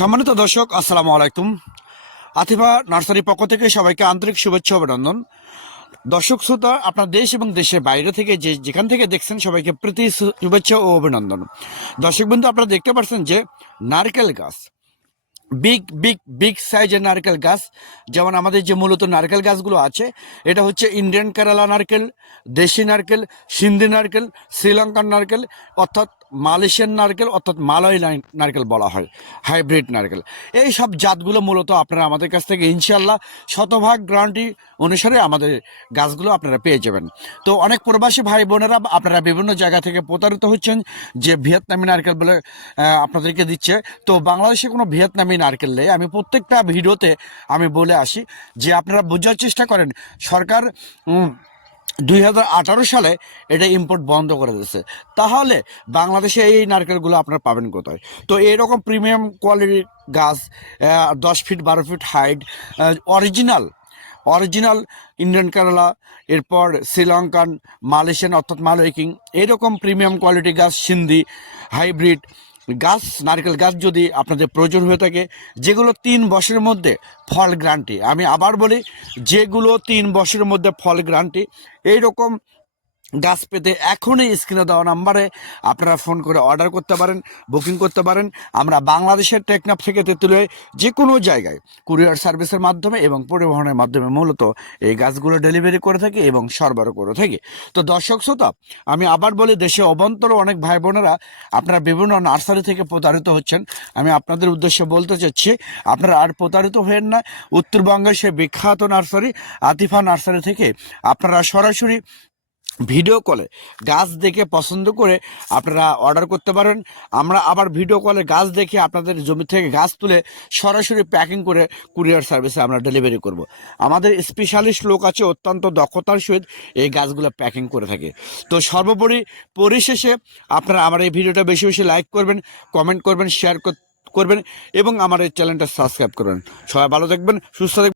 সম্মানিত দর্শক, আসসালামু আলাইকুম। আতিফা নার্সারি পক্ষ থেকে সবাইকে আন্তরিক শুভেচ্ছা অভিনন্দন। দর্শক শ্রোতা, আপনার দেশ এবং দেশের বাইরে থেকে যেখান থেকে দেখছেন সবাইকে প্রীতি শুভেচ্ছা ও অভিনন্দন। দর্শক বন্ধু, আপনারা দেখতে পাচ্ছেন যে নারকেল গাছ, বিগ বিগ বিগ সাইজের নারকেল গাছ, যেমন আমাদের যে মূলত নারকেল গাছগুলো আছে, এটা হচ্ছে ইন্ডিয়ান কেরালা নারকেল, দেশি নারকেল, সিন্ধি নারকেল, শ্রীলঙ্কান নারকেল, অর্থাৎ মালয়েশিয়ান নারকেল, অর্থাৎ মালয় নারকেল বলা হয়, হাইব্রিড নারকেল। এই সব জাতগুলো মূলত আপনারা আমাদের কাছ থেকে ইনশাল্লাহ শতভাগ গ্যারান্টি অনুসারে আমাদের গাছগুলো আপনারা পেয়ে যাবেন। তো অনেক প্রবাসী ভাই বোনেরা আপনারা বিভিন্ন জায়গা থেকে প্রতারিত হচ্ছেন যে ভিয়েতনামি নারকেল বলে আপনাদেরকে দিচ্ছে। তো বাংলাদেশে কোনো ভিয়েতনামি নারকেল নেই। আমি প্রত্যেকটা ভিডিওতে আমি বলে আসি যে আপনারা বোঝার চেষ্টা করেন, সরকার 2018 সালে এটা ইম্পোর্ট বন্ধ করে দিয়েছে। তাহলে বাংলাদেশে এই নারকেলগুলো আপনারা পাবেন কোথায়? তো এরকম প্রিমিয়াম কোয়ালিটির গাছ, 10 feet 12 feet height, original original Indian Kerala, এরপর শ্রীলঙ্কান, মালয়েশিয়ান অর্থাৎ মালয় কিং, এরকম প্রিমিয়াম কোয়ালিটি গাছ, সিন্ধি হাইব্রিড গাছ, নারকেল গাছ যদি আপনাদের প্রয়োজন হয়ে থাকে, যেগুলো 3 বছরের মধ্যে ফল গ্যারান্টি, আমি আবার বলি, যেগুলো 3 বছরের মধ্যে ফল গ্যারান্টি, এইরকম গাছ পেতে এখনই স্ক্রিনে দেওয়া নাম্বারে আপনারা ফোন করে অর্ডার করতে পারেন, বুকিং করতে পারেন। আমরা বাংলাদেশের টেকনাফ থেকে তেঁতুলিয়ায় যে কোনো জায়গায় কুরিয়ার সার্ভিসের মাধ্যমে এবং পরিবহনের মাধ্যমে মূলত এই গাছগুলো ডেলিভারি করে থাকি এবং সরবরাহ করে থাকি। তো দর্শক শ্রোতা, আমি আবার বলি, দেশে অভ্যন্তরে অনেক ভাই বোনেরা আপনারা বিভিন্ন নার্সারি থেকে প্রতারিত হচ্ছেন। আমি আপনাদের উদ্দেশ্যে বলতে চাচ্ছি, আপনারা আর প্রতারিত হবেন না। উত্তরবঙ্গের সে বিখ্যাত নার্সারি আতিফা নার্সারি থেকে আপনারা সরাসরি ভিডিও কলে গাছ দেখে পছন্দ করে আপনারা অর্ডার করতে পারেন। আমরা আবার ভিডিও কলে গাছ দেখে আপনাদের জমি থেকে গাছ তুলে সরাসরি প্যাকিং করে কুরিয়ার সার্ভিসে আমরা ডেলিভারি করব। আমাদের স্পেশালিস্ট লোক আছে, অত্যন্ত দক্ষতার সহিত এই গাছগুলো প্যাকিং করে থাকে। তো সর্বোপরি পরিশেষে আপনারা আমার এই ভিডিওটা বেশি বেশি লাইক করবেন, কমেন্ট করবেন, শেয়ার করবেন এবং আমার এই চ্যানেলটা সাবস্ক্রাইব করবেন। সবাই ভালো থাকবেন, সুস্থ থাকবেন।